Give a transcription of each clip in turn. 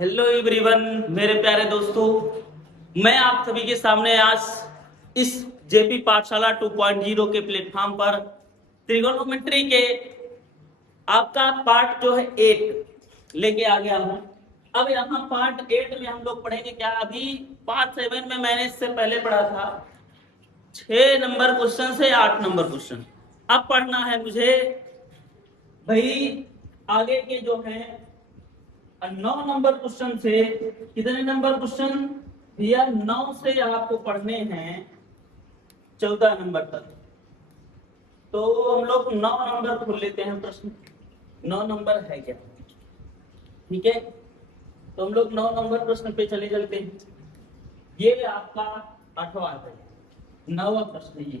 Hello everyone, मेरे प्यारे दोस्तों। मैं आप सभी के सामने आज इस जेपी पाठशाला 2.0 के प्लेटफॉर्म पर त्रिगोनोमेट्री के आपका पार्ट जो है 8 लेके आ गया हूं। अब यहाँ पार्ट 8 में हम लोग पढ़ेंगे क्या। अभी पार्ट 7 में मैंने इससे पहले पढ़ा था 6 नंबर क्वेश्चन से 8 नंबर क्वेश्चन। अब पढ़ना है मुझे भाई आगे के जो है 9 नंबर क्वेश्चन से। कितने नंबर क्वेश्चन भैया? 9 से आपको पढ़ने हैं 14 नंबर तक। तो हम लोग 9 नंबर खोल लेते हैं प्रश्न। 9 नंबर है क्या? ठीक है, तो हम लोग 9 नंबर प्रश्न पे चले चलते हैं। ये आपका 8वां है, 9वां प्रश्न ये।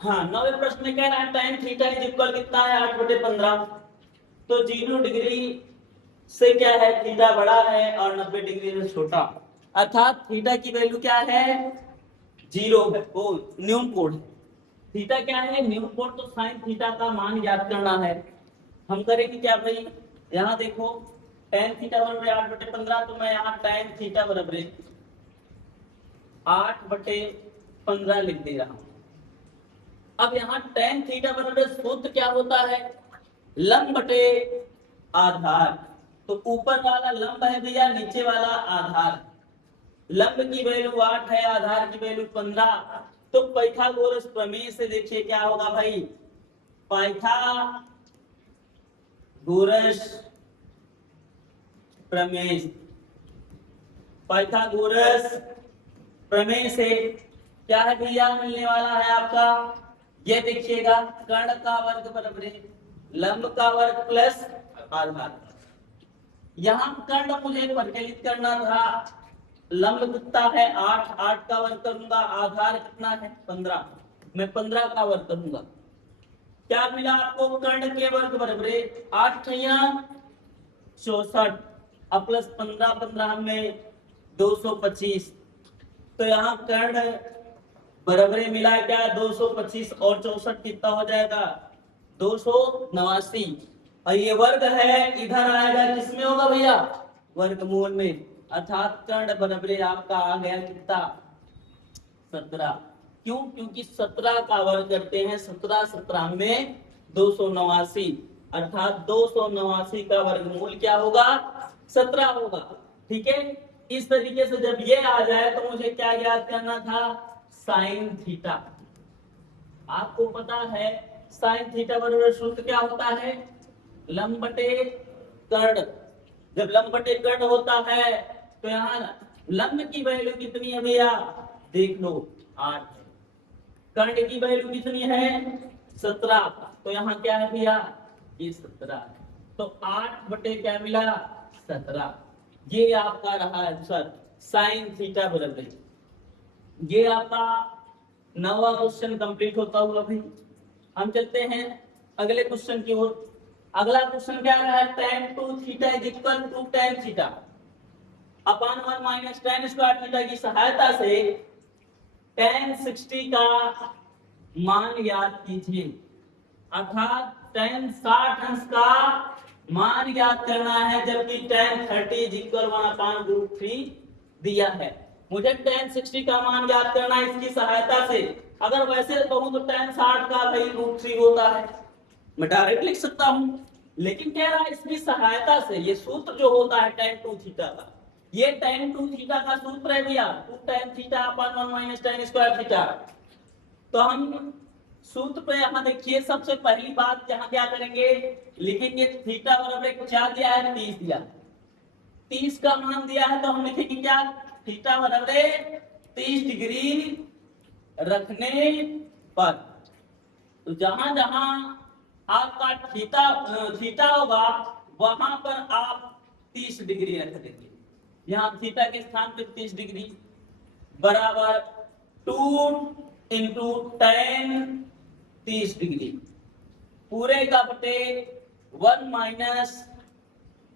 हाँ, 9वें प्रश्न में कह रहा है tan थीटा इज इक्वल कितना है 8/15। तो 0 डिग्री से क्या है, थीटा बड़ा है और 90 डिग्री से छोटा, अर्थात थीटा की वैल्यू क्या है, 0 है। वो न्यून कोण है। थीटा क्या है, न्यून कोण। तो साइन थीटा का मान ज्ञात करना है। हम करेंगे क्या भाई, यहाँ देखो tan थीटा बराबर 8/15। तो मैं यहाँ tan थीटा बराबर 8/15 लिख दे रहा हूँ। अब यहाँ tan थीटा बराबर सूत्र क्या होता है, लंब बटे आधार। तो ऊपर वाला लंब है भैया, नीचे वाला आधार। लंब की वैल्यू 8 है, आधार की वैल्यू 15। तो पाइथागोरस प्रमेय से देखिए क्या होगा भाई, पाइथागोरस प्रमेय। पाइथागोरस प्रमेय से क्या है भैया, मिलने वाला है आपका, ये देखिएगा, कर्ण का वर्ग बराबर लंब का वर्ग प्लस आधार। यहाँ कर्ण मुझे परिकलित करना था। लंब कितना है 8, 8 का वर्ग करूंगा। आधार कितना है 15, मैं 15 का वर्ग करूंगा। क्या मिला आपको, कर्ण के वर्ग बराबर 8 64 अब प्लस 15, 15 में 225। तो यहाँ कर्ण बराबर मिला क्या, 225 और 64 कितना हो जाएगा, 289। और ये वर्ग है, इधर आएगा किसमें होगा भैया, वर्गमूल में। अर्थात कर्ण बराबर आपका आ गया कितना, 17। क्यों? क्योंकि 17 का वर्ग करते हैं 17 17 में 289, अर्थात 289 का वर्गमूल क्या होगा, 17 होगा। ठीक है, इस तरीके से जब ये आ जाए तो मुझे क्या याद करना था, साइन थीटा। आपको पता है साइन थीटा बराबर सूत्र क्या होता है, लंब बटे कर्ण। जब लंब बटे कर्ण होता है तो यहाँ लंब की वैल्यू कितनी है भैया, देख लो 8 है। कर्ण की वैल्यू कितनी है, 17। तो यहाँ क्या है भैया, ये 17 है। तो 8 बटे क्या मिला, 17। ये आपका रहा आंसर, साइन थीटा बराबर। ये आपका 9वां क्वेश्चन कंप्लीट होता हुआ भी हम चलते हैं अगले क्वेश्चन की ओर। अगला क्वेश्चन क्या रहा है, tan 2 theta is equal to tan theta upon 1 minus tan square theta की सहायता से tan 60 का मान याद कीजिए। अर्थात tan 60 अंश का मान याद करना है, जबकि tan 30 इज इक्वल 1/√3 दिया है। मुझे tan 60 का मान याद करना है इसकी सहायता से। अगर वैसे कहूं तो tan 60 का भाई √3 होता है, मैं डायरेक्ट लिख सकता हूं। लेकिन कह रहा है इसकी सहायता से, ये सूत्र जो होता है tan 2 थीटा का, ये tan 2 थीटा का सूत्र है भैया, 2 tan theta upon 1 minus tan square theta. तो हम सूत्र पे यहाँ देखिए, सबसे पहली बात यहाँ क्या करेंगे, लिखेंगे थीटा बराबर क्या दिया है, 30 दिया। 30 का मान दिया है तो हम लिखेंगे क्या, थीटा बराबर 30 डिग्री रखने पर। तो जहां जहां आपका थीटा होगा वहां पर आप 30 डिग्री रख देंगे। यहाँ थीटा के स्थान पर 30 डिग्री बराबर 2 इंटू tan 30 डिग्री पूरे का बटे 1 माइनस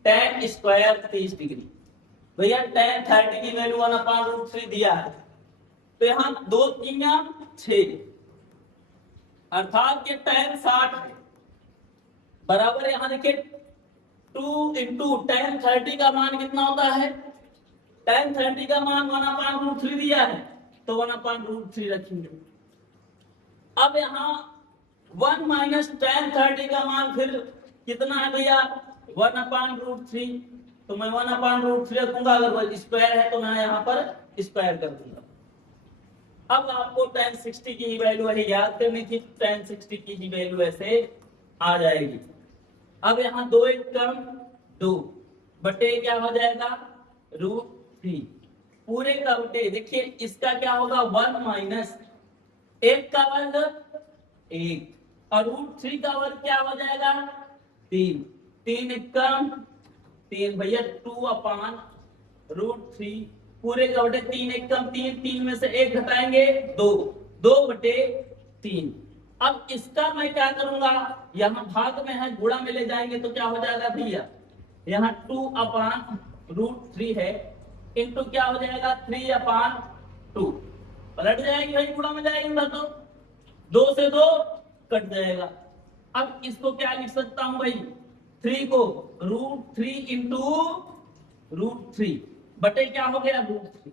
tan स्क्वायर 30 डिग्री। भैया tan 30 की वैल्यू 1/√3 दिया है, तो यहाँ 2 3 6, अर्थात ये tan 60 है बराबर, यहाँ देखिए 2 इंटू tan 30 का मान कितना होता है? tan 30 का मान 1/√3 दिया है, तो 1/√3 रखेंगे। अब यहाँ 1 माइनस tan 30 का मान फिर कितना है भैया? 1/√3, तो मैं 1/√3 रखूंगा। अगर वो स्क्वायर है तो मैं यहाँ पर स्क्वायर कर दूंगा। अब आपको tan 60 की वैल्यू है याद करनी थी, tan 60 की ही वैल्यू ऐसे आ जाएगी। अब यहाँ 2 एक कम 2 बटे क्या हो जाएगा? √3 पूरे का बटे। देखिए इसका क्या होगा? 1 माइनस 1 का वर्ग 1 और √3 का वर्ग क्या हो जाएगा? 3। 3 एक कम 3 भैया 2/√3 पूरे का बटे 3 एक कम 3, 3 में से 1 घटाएंगे 2, 2/3। अब इसका मैं क्या करूंगा? यहाँ भाग में है, गुणा में ले जाएंगे तो क्या हो जाएगा भैया? यहाँ 2/√3 है इंटू क्या हो जाएगा? 3/2 पलट जाएगी भाई, गुणा में जाएगी उधर तो 2 से 2 कट जाएगा। अब इसको क्या लिख सकता हूं भाई? 3 को √3 इंटू √3 बटे क्या हो गया? √3।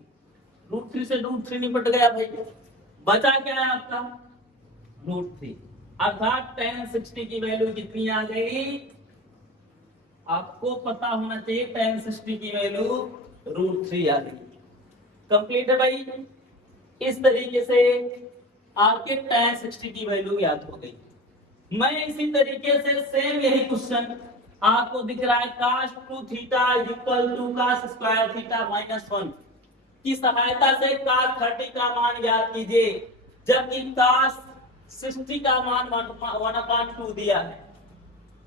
√3 से √3 निपट गया भाई, बचा क्या है आपका? √3। अर्थात tan 60 की वैल्यू कितनी आ गई? आपको पता होना चाहिए tan 60 की वैल्यू √3 आ गई। कंप्लीट है भाई। इस तरीके से आपके tan 60 की वैल्यू याद हो गई। मैं इसी तरीके से सेम यही क्वेश्चन आपको दिख रहा है cos 2 theta equal to cos square theta -1 की सहायता से cos 30 का मान ज्ञात कीजिए, जबकि cos 60 का मान 1/2 दिया है।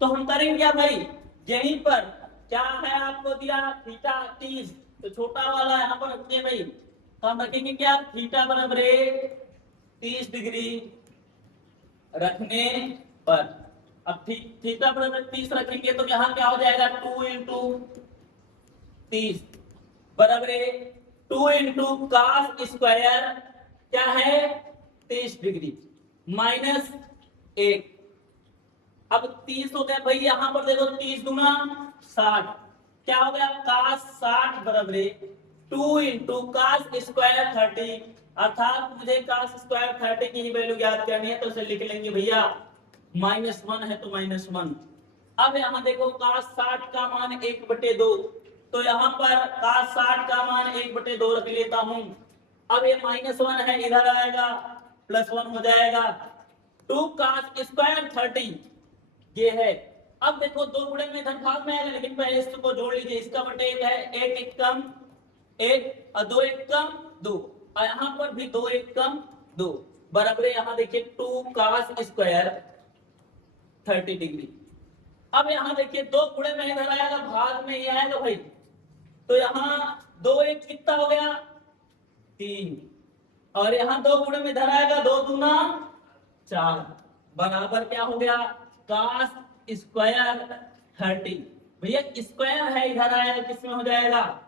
तो हम करेंगे क्या भाई? यहीं पर क्या है आपको दिया? थीटा 30, तो छोटा वाला यहाँ पर रखते हैं भाई, तो हम रखेंगे क्या? थीटा बराबर 30 डिग्री रखने पर। अब थीटा बराबर 30 रखेंगे तो यहाँ क्या हो जाएगा? 2 इंटू 30 बराबर 2 इंटू cos स्क्वायर क्या है? 30 डिग्री माइनस 1। अब 30 हो गया भाई, यहां पर देखो 30 गुना 60 क्या हो गया? cos 60 बराबर 2 इंटू cos स्क्वायर 30, अर्थात मुझे cos स्क्वायर 30 की ही वैल्यू ज्ञात करनी है, तो इसे लिख लेंगे भैया -1 है तो -1। अब यहाँ देखो cos 60 का मान 1/2, तो यहाँ पर cos 60 का मान 1/2 रख लेता हूं। अब ये -1 है, इधर आएगा +1 हो जाएगा। 2 cos स्क्वायर 30 ये है। अब देखो 2 गुणे में इधर भाग में आएगा, लेकिन पहले इसको जोड़ लीजिए। इसका बटे 1 है, 1 एक कम 1 और 2 एक कम 2, और यहाँ पर भी 2 एक कम 2 बराबर। यहाँ देखिए 2 cos स्क्वायर 30 डिग्री। अब यहाँ देखिए 2 गुणे में इधर आएगा, भाग में ये आएगा भाई, तो यहाँ 2 एक कितना हो गया? 3, और यहाँ 2 गुणे में इधर आएगा, 2 दूना 4 बराबर क्या हो गया? cos square 30। भैया स्क्वायर है, इधर आएगा किसमें हो जाएगा?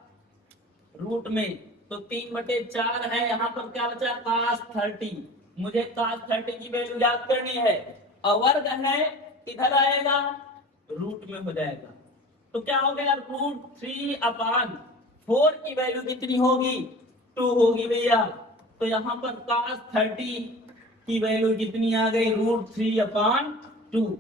रूट में, तो 3/4 है। यहाँ पर क्या बचा? cos 30। मुझे cos 30 की वैल्यू याद करनी है, और वर्ग है इधर आएगा रूट में हो जाएगा, तो क्या हो गया? √3/4 की वैल्यू कितनी होगी? 2 होगी भैया। तो यहाँ पर cos 30 की वैल्यू कितनी आ गई? √3/2।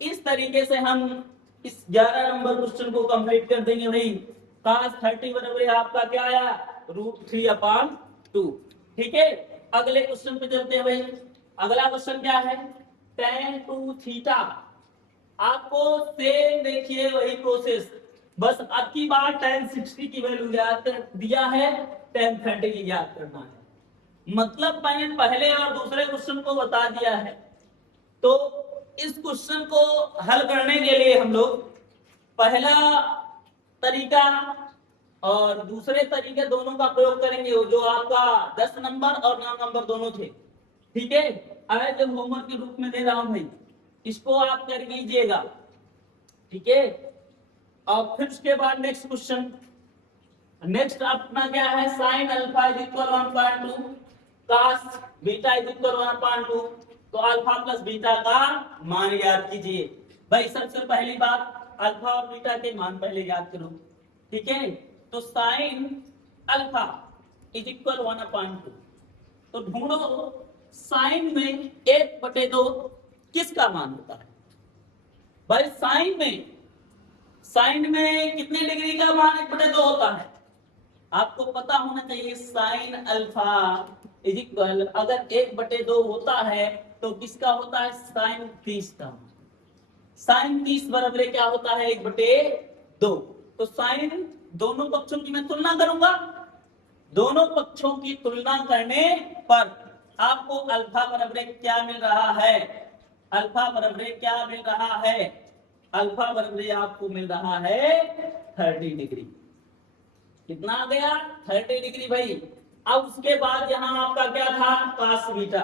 इस तरीके से हम इस 11 नंबर क्वेश्चन को कंप्लीट कर देंगे भाई। cos 30 बराबर आपका क्या आया? √3/2। ठीक है, अगले क्वेश्चन पे चलते हैं भाई। अगला क्वेश्चन क्या है? tan 2 theta. आपको सेम देखिए वही प्रोसेस, बस अब की बार tan 60 की वैल्यू याद कर दिया है, tan 30 की याद करना है। मतलब मैंने पहले और दूसरे क्वेश्चन को बता दिया है, तो इस क्वेश्चन को हल करने के लिए हम लोग पहला तरीका और दूसरे तरीके दोनों का प्रयोग करेंगे, जो आपका 10 नंबर और 9 नंबर दोनों थे। ठीक है, आज होमवर्क के रूप में दे रहा हूं भाई, इसको आप कर लीजिएगा। ठीक है, और फिर उसके बाद नेक्स्ट क्वेश्चन। नेक्स्ट अपना क्या है? sin alpha = 1/2, cos beta = 1/2। तो अल्फा प्लस बीटा का मान याद कीजिए भाई। सबसे पहली बात अल्फा और बीटा के मान पहले याद करो, ठीक है। तो साइन अल्फा इज इक्वल 1/2। तो ढूंढो साइन में 1/2 किसका मान होता है। भाई साइन में कितने डिग्री का मान 1/2 होता है, आपको पता होना चाहिए। साइन अल्फा इज इक्वल, अगर 1/2 होता है तो किसका होता है, साइन 30 का। साइन 30 बराबर क्या होता है, 1/2। तो साइन दोनों पक्षों की मैं तुलना करूंगा, दोनों पक्षों की तुलना करने पर आपको अल्फा बराबर क्या मिल रहा है, अल्फा बराबर क्या मिल रहा है, अल्फा बराबर आपको मिल रहा है 30 डिग्री। कितना आ गया, 30 डिग्री भाई। अब उसके बाद यहां आपका क्या था, कास बीटा।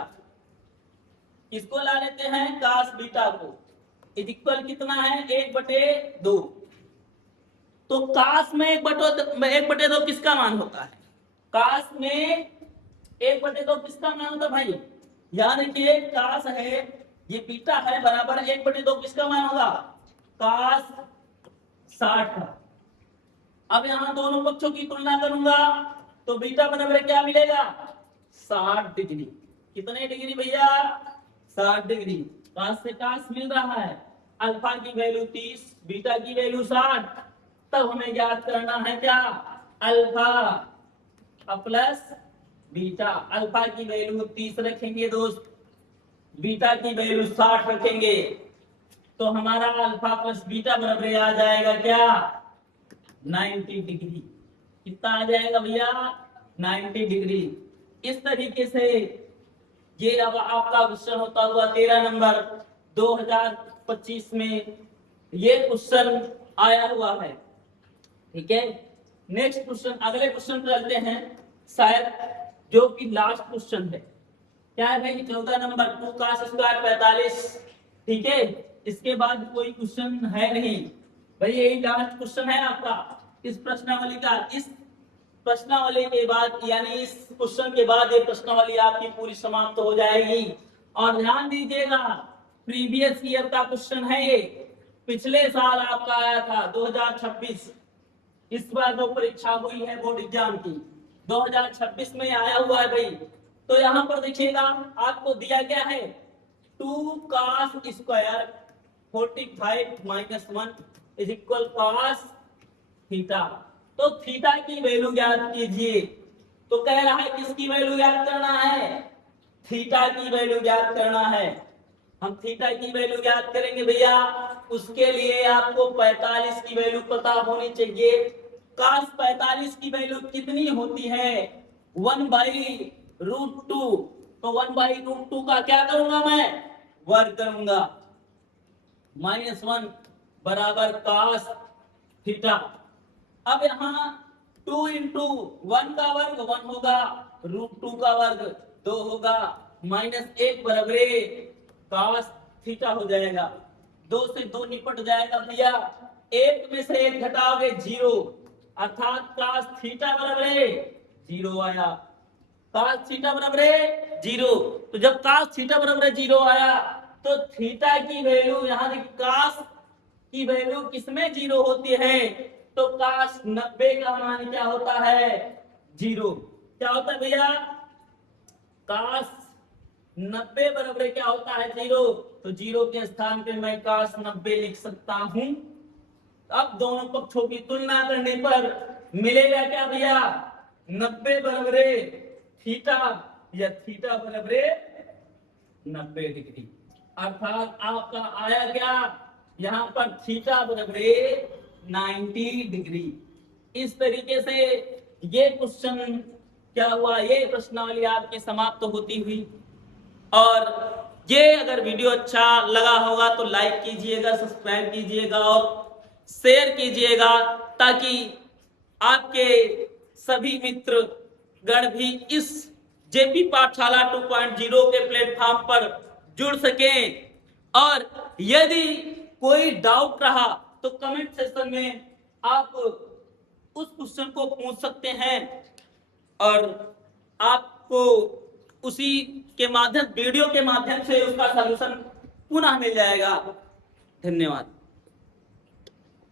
किसको ला लेते हैं, कास बीटा को। इज इक्वल कितना है, 1/2। तो कास में 1/2 किसका मान होता है, कास में 1/2 किसका मान होता है भाई, यानी कि कास है, ये बीटा है, बराबर 1/2 किसका मान होगा, कास 60 का। अब यहां दोनों पक्षों की तुलना करूंगा तो बीटा बराबर क्या मिलेगा, 60 डिग्री। कितने डिग्री भैया, 60 डिग्री। कास से कास मिल रहा है, अल्फा की वैल्यू 30, बीटा की वैल्यू 60। तब हमें याद करना है क्या, अल्फा प्लस बीटा। अल्फा की वैल्यू 30 रखेंगे दोस्त, बीटा की वैल्यू 60 रखेंगे, तो हमारा अल्फा प्लस बीटा बराबर आ जाएगा क्या, 90 डिग्री। कितना आ जाएगा भैया, 90 डिग्री। इस तरीके से ये अब आपका क्वेश्चन होता हुआ 13 नंबर 2025 में ये क्वेश्चन आया हुआ है, ठीक है। नेक्स्ट क्वेश्चन, अगले क्वेश्चन पर चलते हैं, शायद जो कि लास्ट क्वेश्चन है। क्या है भाई, 14 नंबर 2 का स्क्वायर 45, ठीक है। इसके बाद कोई क्वेश्चन है नहीं भाई, यही लास्ट क्वेश्चन है आपका इस प्रश्नावली का। इस प्रश्नावली के बाद, यानी इस क्वेश्चन के बाद ये प्रश्नावली आपकी पूरी समाप्त हो जाएगी। और ध्यान दीजिएगा, प्रीवियस ईयर का क्वेश्चन है ये, पिछले साल आपका आया था 2026। इस बार जो परीक्षा हुई है बोर्ड एग्जाम की 2026 में आया हुआ है भाई। तो यहां पर देखिएगा आपको दिया गया है 2 cos square 45 - 1 is equal cos theta. तो थीटा की वैल्यू ज्ञात कीजिए। तो कह रहा है किसकी वैल्यू ज्ञात करना है, थीटा की वैल्यू ज्ञात करना है। हम थीटा की वैल्यू ज्ञात करेंगे भैया, उसके लिए आपको 45 की वैल्यू पता होनी चाहिए। cos 45 की वैल्यू कितनी होती है, 1/√2। तो 1/√2 का क्या करूंगा मैं, वर्ग करूंगा, -1 बराबर cos थीटा। अब यहाँ 2 इंटू 1 का वर्ग 1 होगा, √2 का वर्ग 2 होगा, -1 बराबर cos थीटा हो जाएगा। 2 से 2 निपट जाएगा भैया, 1 में से 1 घटाओगे 0, अर्थात cos थीटा बराबर 0 आया। cos थीटा बराबर 0। तो जब cos थीटा बराबर 0 आया तो थीटा की वैल्यू, यहाँ देखिए cos की वैल्यू किसमें 0 होती है, तो cos 90 का मान क्या होता है, 0। क्या होता है भैया, cos 90 बराबर क्या होता है, 0। तो 0 के स्थान पे मैं cos 90 लिख सकता हूं। अब दोनों पक्षों की तुलना करने पर मिलेगा क्या भैया, 90 बराबर थीटा, या थीटा बराबर 90 डिग्री। अर्थात आपका आया क्या, यहाँ पर थीटा बराबर 90 डिग्री। इस तरीके से ये क्वेश्चन क्या हुआ, ये प्रश्नावली आपकी समाप्त होती हुई। और ये अगर वीडियो अच्छा लगा होगा तो लाइक कीजिएगा, सब्सक्राइब कीजिएगा और शेयर कीजिएगा, ताकि आपके सभी मित्र गण भी इस जेपी पाठशाला 2.0 के प्लेटफॉर्म पर जुड़ सकें। और यदि कोई डाउट रहा तो कमेंट सेक्शन में आप उस क्वेश्चन को पूछ सकते हैं और आपको उसी के माध्यम, वीडियो के माध्यम से उसका सलूशन पुनः मिल जाएगा। धन्यवाद।